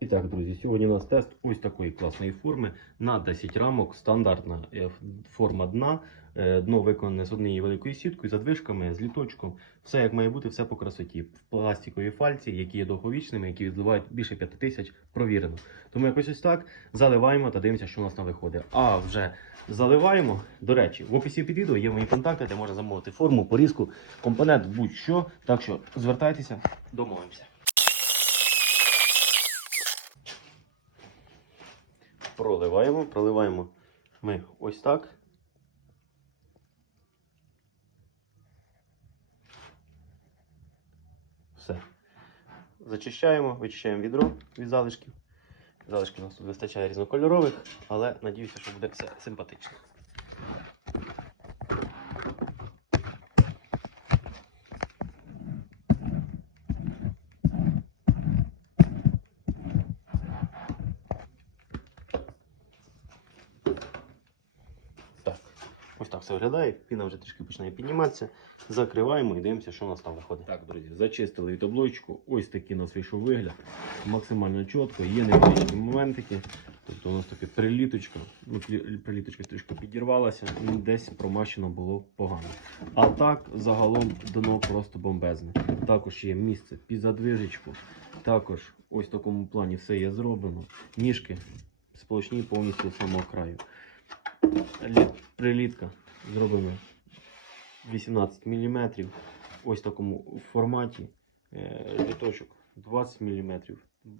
І так, друзі, сьогодні у нас тест ось такої класної форми на 10 рамок. Стандартна форма дна. Е, Дно виконане з однією великою сіткою, задвижками, з літочком. Все як має бути, все по красоті. В пластиковій фальці, які є довговічними, які відливають більше 5 тисяч, провірено. Тому якось ось так заливаємо та дивимося, що у нас там виходить. А вже заливаємо. До речі, в описі під відео є мої контакти, де можна замовити форму, порізку, компонент, будь-що. Так що звертайтеся, домовимося. Проливаємо. Проливаємо ми ось так. Все. Зачищаємо, вичищаємо відро від залишків. Залишків у нас тут вистачає різнокольорових, але надіюся, що буде все симпатично. Ось так все виглядає. Піна вже трішки починає підніматися. Закриваємо і дивимося, що у нас там виходить. Так, друзі, зачистили від облочку. Ось такий у нас вийшов вигляд. Максимально чітко. Є невеличкі моментики. Тобто у нас таке приліточка. Ну, приліточка трішки підірвалася, і десь промащено було погано. А так, загалом, дно просто бомбезне. Також є місце під задвижечку. Також ось в такому плані все є зроблено. Ніжки сплошні повністю з самого краю. Лі- Прилітка зроблена 18 мм. Ось в такому форматі. Е, Літочок 20 мм.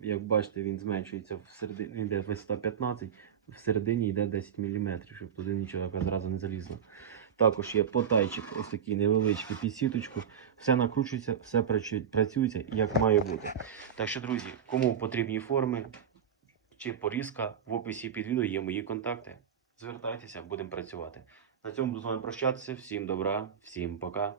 Як бачите, він зменшується всередині, йде висота 15, всередині йде 10 мм, щоб туди нічого якось зразу не залізло. Також є потайчик, ось такий невеличкий під сіточку. Все накручується, все працюється як має бути. Так що, друзі, кому потрібні форми чи порізка, в описі під відео є мої контакти. Звертайтеся, будемо працювати. На цьому буду з вами прощатися. Всім добра, всім пока.